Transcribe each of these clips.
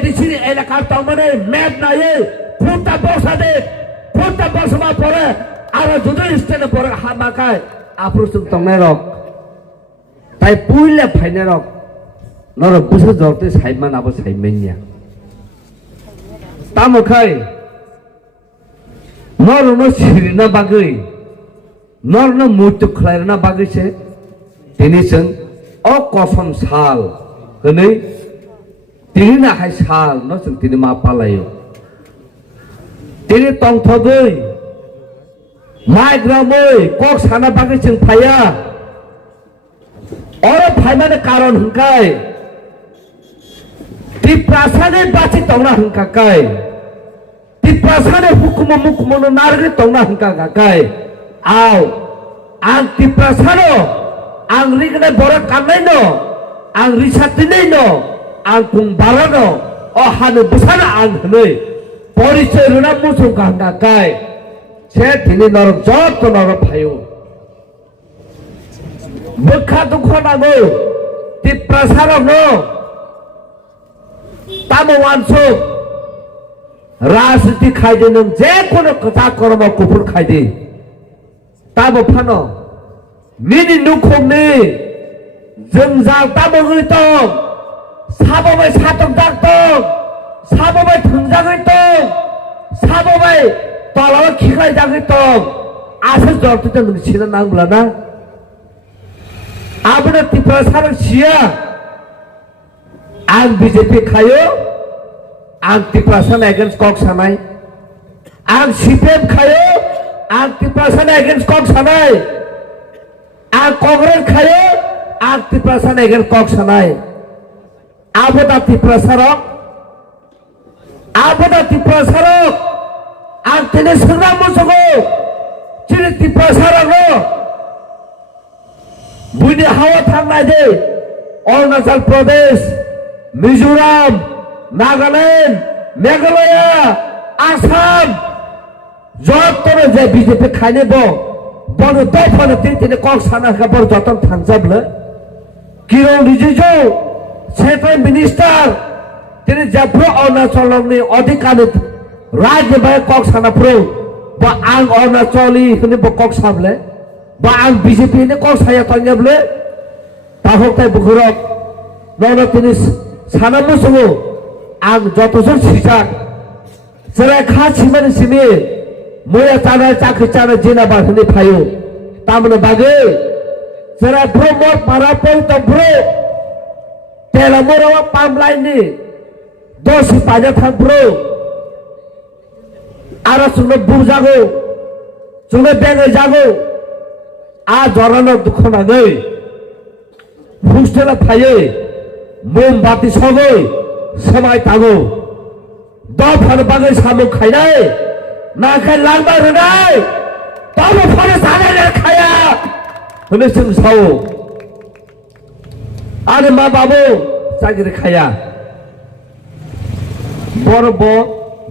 এডিসির এলাকার তমনে ম্যাপ নাই ফুটা বসা পরে আর যদি স্টেনে পরে হামাকায় আপ্রসুম তংনাই রক তাই পুইলে ফাইনে রক নর বুঝে জলতে সাইমান আবো সাইমেনিয়া তামখাই নরনো সিরিনা বাগৈ নরনো মুর্তু খলাইনা বাগৈছে তিনিসং অ কসম সাল হनै তিনি না হাই সাল ন जों তিনি মা পালাयो তিনি তংথগৈ মাইগ্রামৈ কক সানা বাগৈ जों फाया অর ফাইমানে কারণ হংকাই টিপ্রাসানে বাচি তংনা হংকাকাই টিপ্রাসানে মুকুমনো নারগে তংনা হংকাকাই আও আং টিপ্রাসানো आं रिगने बरा कामनाय न आं रिसातिनै न आं कुंबाला न अ हानो बुसाना आं हनै परिचय रुना मुसु गांगाकाय से थिनि नरक जत नरक फायो बखा दुख नागो तिप्रासारक न तामो वानसु राजनीति खायदे नों जे कोनो कथा कर्म कुफुर खायदे तामो फानो मिनि नुखुमनि जों जागदाबोगै दं साबोबाय सातक दागदं साबोबाय थोंजागै दं साबोबाय तलाव खिखाय जागै दं आसो जरते नोंसिना नांब्लाना आबोनो तिप्रासार सिया आं बीजेपी खायो आं तिप्रासार एगेन्स्ट कक सानाय आं सीपीएम खायो आं तिप्रासार एगेन्स्ट कक सानाय आं कांग्रेस खायो आं तिप्रासार एगेन्स्ट कक सानाय आबोदा तिप्रासारक आं तिनि सोंना मोसगो चिनि तिप्रासारक बुनि हावा थांनाय दे अरुणाचल प्रदेश मिजोराम नागालैंड मेघालय आसाम जतनो जे बीजेपी खायने बो बनो दफानो तिनि कक साना खबर जतन थांजाबले किरण रिजिजु सेंट्रल मिनिस्टार तिनि जब्रो अरुणाचलनि अधिकारी राज्य बाय कक साना प्रो बा आं अरुणाचली हने बो कक साबले बा आं बीजेपी ने कक साया तंगेबले ताहकताय बुखरक ननो तिनि साना मुसुगु आं जतसो सिसा जरा खा सिमानि सिमि मोया जानाय चाखै जानाय जिना बाखनि फायो तामनो बागै जरा ब्रह्म पारा पौत ब्रो तेला मोरावा पामलाइनि दस पाजा थां ब्रो आरो सुनो बुजागो सुनो बेगे जागो आ जरानो दुखनानै हुस्टेला फायो मोमबाति सगै समाय तागो दफानो बागै सामु खायनाय नाखाय लांबा रोनाय ताबो फानो जानाय खाया होनो जों सावो आरो मा बाबो जागिरि खाया बरब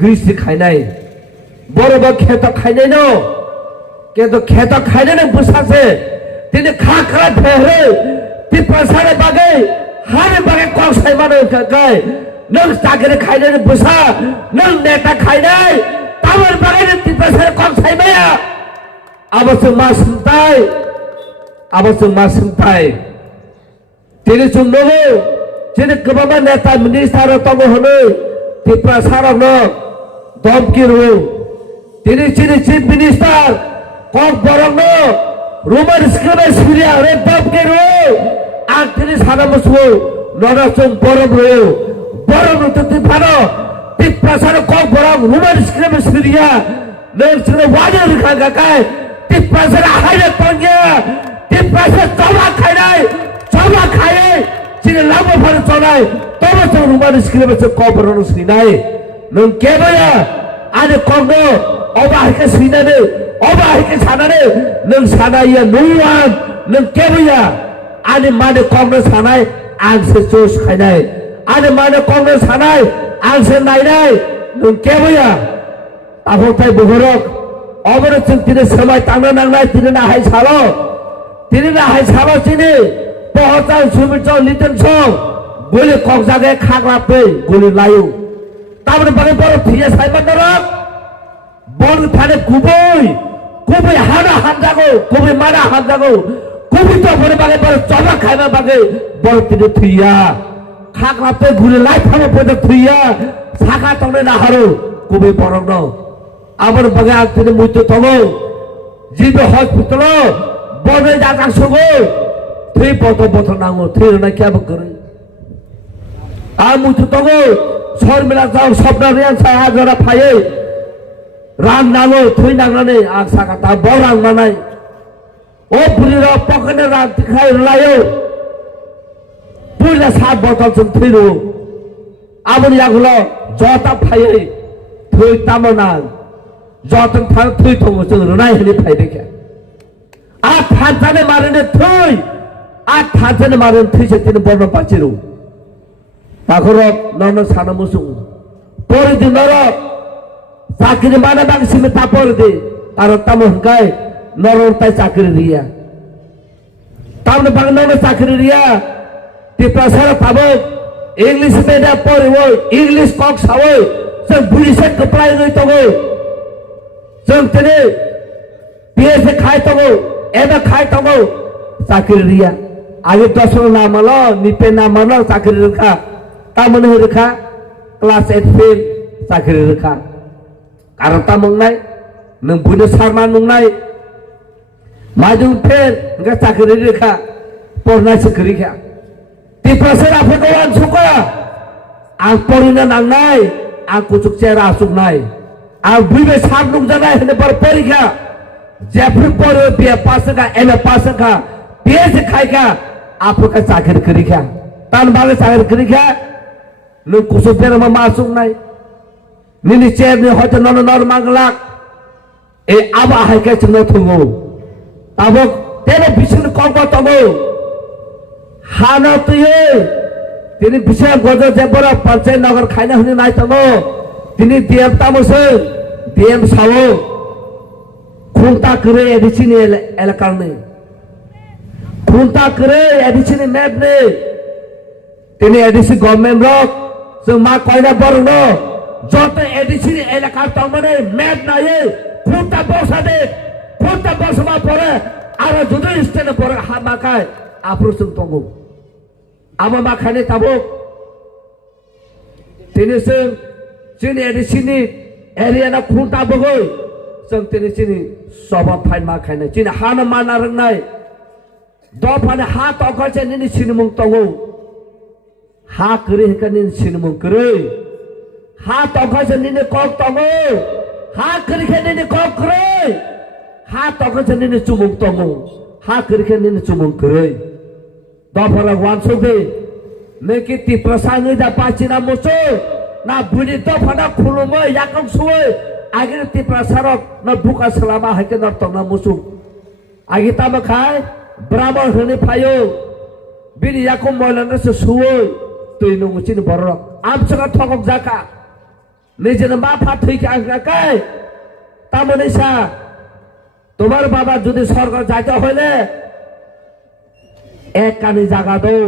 ग्रिसि खायनाय बरब खेत खायनाय न केतो खेत खायनाय न बुसासे तिनि खाखरा फेरे तिप्रासारे बागै हारे बागै कक सायमानो गाय नों जागिरि खायनाय बुसा नों नेता खायनाय तावर बागै तिप्रासारे कक सायमाया आबसो मा सोंथाय तिनि जुंनोगो तिनि गोबां नेता मिनिस्टार तंगो हनै तिप्रासारक न दमकिरु तिनि चिफ मिनिस्टार कक बरक न रुमान स्क्रिप्ट सिरिया रे दमकिरु आं तिनि साना मुसु नरसुं बरम रुतु फानो तिप्रासार कक बरक रुमान स्क्रिप्ट सिरिया नोंसोर वादे रखा गाकाय तिप्रासार हायरे तंगे तिप्रासार चला खायो चिनि लाबो फानो चलाय तबो जों रुमान स्क्रिप्ट कक बरक सिनाय नों केबया आरो कगनो अबाहिके सिनानै अबाहिके सानानै नों सानाया नुवान नों केबया आरो माने कगनो सानाय आंसो जोस खायनाय आरो माने कगनो सानाय आंसो नायनाय नों केबया ताहकताय बुहरक अबरो जों तिनि समाय तांनो नांनाय तिनि नाहाय सालो तिनि पहचान सुमित लिटन सं goli kok jage khaklape goli layo tamne bage boro thiya saiban dorok bol thane kubai hana hanjago kubai mara hanjago kubai to bore bage boro choba khaiba bage boro tine thiya khaklape goli lai phamo pode thiya saka tongne na haro kubai borok no abar bage tine muito togo jibe hospital bode jaka sugo thui botol nango thui na kya bakare muito togo sor mila jao sabna rian sa hajara phaye ram nango thui nangnane ak saka ta borang manai o burira pakane ram tikhai layo pura 7 botol chung thui ro abon yagulo jota phaye thui tamana jotang thar thui thongo chung runai heli phai dekha a thanjane marine thui a thanjane marine thui se tin borno pachiru takhorok nono sana musung pore dinoro চাকরি মানে বাংসিমে তাপর দে কারণ তামো হকায় নরম তাই চাকরি রিয়া তামনে বাংলানো চাকরি রিয়া তে প্রসার পাবো ইংলিশ মেডা পড়িবো ইংলিশ কক সাবো जों बुलिसे कपड़ाय गई तगो जों तेने पीएस खाय तगो एबा खाय तगो चाकरी रिया आगे 10 ना मालो निपे ना मालो चाकरी रखा तामने रखा क्लास 8 फेल चाकरी रखा कारण तामंगनाय नों बुनो सारमान नंगनाय माजों फेल नों चाकरी रखा पढ़नाय सकरिखा ती प्रसार आफेको आन सुका आं पढ़िना नांगनाय आं कुचुक चेहरा आसुकनाय आं बुइबे सार नुंगजानाय होने पर परीक्षा जेफर पढ़ो बीए पास का एमए पास का पीएच खायका आपका चाकरी करिखा तान बागे चाकरी करिखा नों कुचुक चेहरा मा आसुकनाय निनि चेहर नि हयतो नर मांगलाक ए आबा हायका चंग थंगो ताबो तेरे बिसिन कगो तगो हाना तुये तिनी बिसिन गजो जेबर पंचायत नगर खाइना हुने नाय तगो तिनी दिएम तामसो दिएम सावो खुंता करे एडिसिन एलाकार ने खुंता करे एडिसिन मैप ने तिनी एडिसि गवर्नमेंट रक जों मा कयना बरनो যত এডিসি এলাকার তমনে ম্যাপ নাই খুঁটা বসা দে খুঁটা বসবা পরে আর যদি স্টেনে পরে হামাকায় আপ্রসং তঙ্গ আমা মাখানে তাবো তিনিসে চিনি এডিসিনি এরিয়ানা খুঁটা বগৈ जों तिनी चिनि सबा फाइन माखायना चिनि हाना माना रोंनाय दफाने हा तखसे निनि सिनमुं तंगौ हा करे हेकानि सिनमुं करे हा तखसे निनि कक तंगौ हा करिखे निनि कक करे हा तखसे निनि चुमुं तंगौ हा करिखे निनि चुमुं करे दफाला वानसोगे नेकि ति प्रसांगै दा पाचिना मोसो ना बुनि दफाना खुलुमो याकं सुवै आगे ति प्रसारक न बुका सलामा हाके न तंगना मोसो आगे तामा खाय ब्राह्मण होने फायो बिनि याको मयलाना से सुवै तै नो मुचिन बरक आमसगा थगक जाका निजेन मा फाथैके आंगाकाय तामनेसा তোমার বাবা যদি স্বর্গ যাইতে হইলে এক কানি জায়গা দাও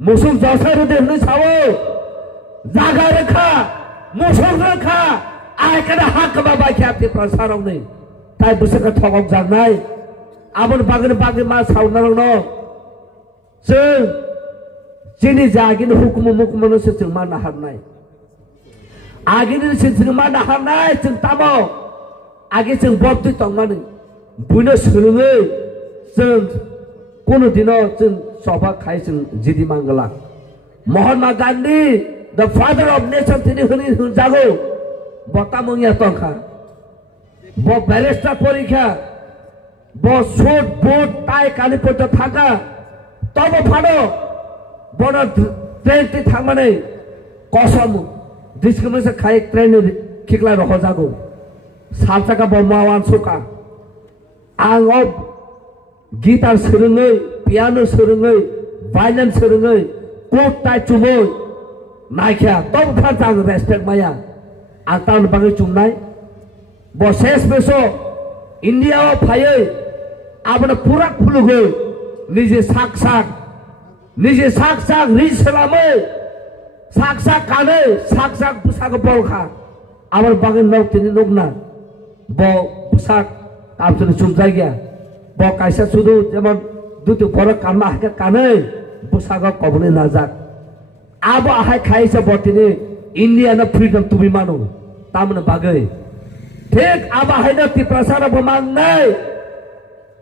মুসুক জসের দেহনে ছাও জায়গা রেখা মুসুক রেখা আয়কানে হাক বাবা খেতে প্রসারক নেই তাই বসেকে ঠগক জানাই আবন বাগের বাগে মা সাউনারং ন जों जिनि जागिन हुकुम मुकुमनो से जों मा नाहारनाय आगिनि से जों मा नाहारनाय जों तामो आगे जों बत्ति तंगनानै बुनो सोलोङै जों कोनो दिनाव जों सभा खाय जों जिदि मांगला Mahatma Gandhi the father of nation तिनि होनि जागो बतामंगिया तंखा ब बैरिस्टार परीक्षा ब शोट बोट टाई कानि पट थाका तब फानो बन ट्रेन ति थांमानै कसम डिस्क्रिमिनेशन खाय ट्रेन खिकला रह जागो सालसाका बमावान सुका आं गिटार सोलोङै पियानो सोलोङै भायलिन सोलोङै कोट टाइ चुमै नायखा तब फान जागो रेसपेक्ट माया आं ताउन बागै चुमनाय ब शेष बेसो इंडिया फायै आबने पूरा खुलुगै निजे साक साक নিজে শাক শাক রিচ সেলামে শাক শাক কানে শাক শাক পোশাক বলখা আমার বাগান নাও তিনি লোক না ব পোশাক আপনি চুপ জায়গা ব কাইসা শুধু যেমন দুটো বড় কান্না হাকে কানে পোশাক কবনে না যাক আবো আহাই খাইছে ব তিনি ইন্ডিয়ান ফ্রিডম তুমি মানো তামনে বাগে ঠিক আবা হাইনা তি প্রসারক মান নাই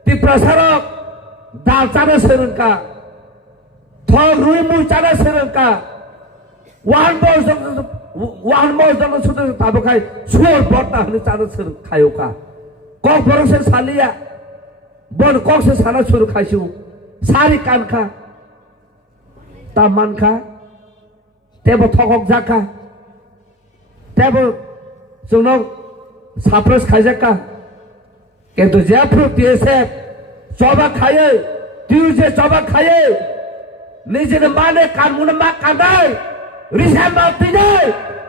তি প্রসারক দাল চানা সেরঙ্কা থর রুই মুই চানা সেরঙ্কা ওয়ান মোর জন শুধু তাবো খাই সুর বর্তা হলে চানা সের খায়ও কা কক বরসে সালিয়া বন কক সে সানা সুর খাইছু সারি কান খা তা মান খা তেবো থকক জাখা তেবো जोंनाव साफ्रोस खायजाका किन्तु जेफ्रु टीएसएफ जबा खायो टीयूजे जबा खायो निजेनो माने कानमुनो मा कानाय रिसाम बातिनाय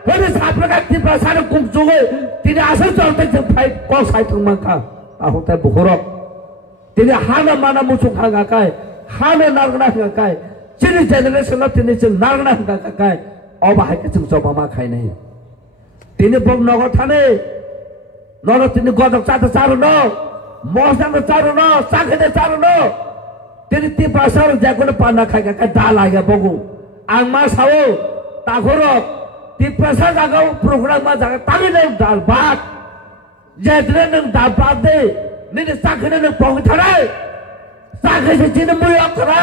होनो साफ्रोका तिप्रा सानो कुमजुगै तिनि आसल चलते जों फाइ क साइथुं मानखा आहोताय बहरक तिनि हाना माना मुसुं खागाखाय हानो नारगना खागाखाय चिनि जेनेरेशनाव तिनि जों नारगना खागाखाय अबाहायके जों जबा मा खायनाय তিনি বক নগর থানে নর তিনি গদক চাতে চারু ন মশানো চারু ন চাখেতে চারু ন তিনি তি পাশার যে কোনো পান্না খাই খাই দা লাগে বগু আং মা সাও তাগর তি পাশা জাগাও প্রোগ্রাম মা জাগা তাগি নং দাল বাত যে দিনে নং দাল বাত দে নিনে চাখেনে নং পং থানাই চাখেছে তিনি মুই অকরা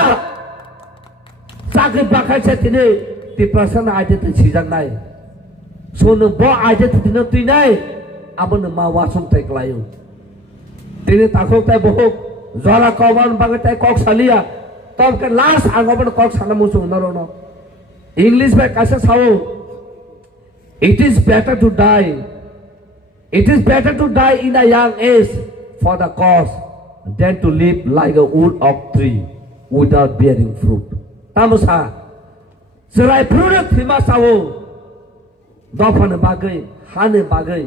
চাখে বাখাইছে তিনি তি পাশা না আইতে ছিজাং নাই सोनो ब आइजे तिनो तिनाय आबनो मा वासं ताइ क्लायो तिनि ताखौ ताइ बहु जरा कवन बागे ताइ कक सालिया तब के लास्ट आगबन कक साना मुसु नरो न इंग्लिश में कैसे साओ it is better to die in a young age for the cause than to live like a wood of tree without bearing fruit तामसा जराय फ्रूट थिमा साओ दफानो बागै हानो बागै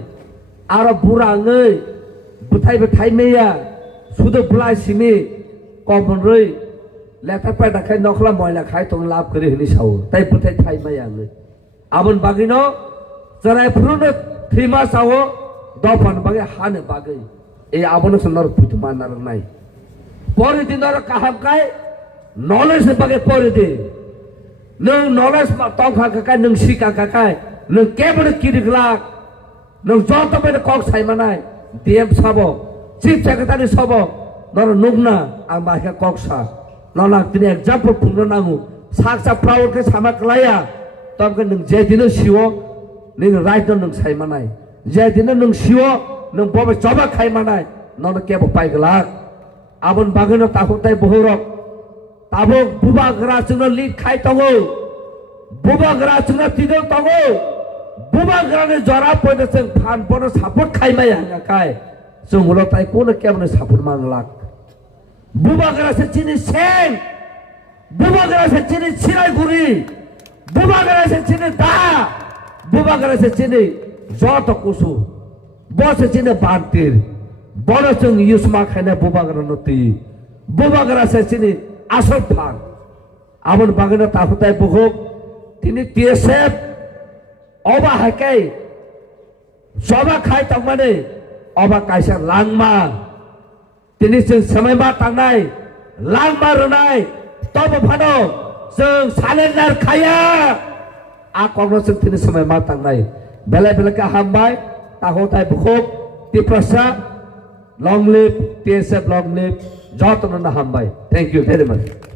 आरो बुराङै बुथाय बुथाय मैया सुदो बुलाय सिमी कमरै लेखा पायदा खाय नखला मयला खाय तंग लाभ करि हनि साव ताय बुथाय थाय मैयाङै आबन बागैनो जराय फ्रुनो थैमा साव दफानो बागै हानो बागै ए आबनो सनर फुतमा नारनाय परि दिनर काहामकाय नलेज बागै परि दे नों नलेज तंखा काकाय नों सिका काकाय नों केबल किरिग्लाक नों जत बेले कक साइमानाय डीएम साबो चीफ सेक्रेटारि साबो नर नुगना आं बाहिका कक सा नला तिनि एग्जाम्पल फुंनो नांगु साकसा प्राउड के सामा क्लाया तब के नों जे दिनो सिवो नों राइट नों साइमानाय जे दिनो नों सिवो नों बबे जबा खाइमानाय नन केबो पाइगलाक आबन बागनो ताखुताय बहरक ताबो बुबाग्रा जोंनो लिड खाइ तंगो बुबाग्रा जोंनो तिदो तंगो बुबाग्रानि जरा पयदो जों फान बनो सापर्ट खाइमाय हांगाखाय जों उलताय कोनो केबनो सापर्ट मानलाक बुबाग्रा से चिनि सें बुबाग्रा से चिनि सिरायगुरि बुबाग्रा से चिनि दा बुबाग्रा से चिनि जत कुसु बस चिनि बान्तिर बनो जों युसमा खाइना बुबाग्रा नति बुबाग्रा से चिनि आसल फान आबन बागनो ताखुताय बुहुक तिनि टीएसएफ अबा हायकाय सबा खाय तंगमाने अबा कायसा लांगमा तिनि जों समयमा थांनाय लांगमा रोनाय तब फानो जों सालेन्डार खाया आ कग्नो जों तिनि समयमा थांनाय बेले बेलेके हामबाय ताखौताय बुखुक Tiprasa long live TSF long live जतन हामबाय थैंक यू वेरी मच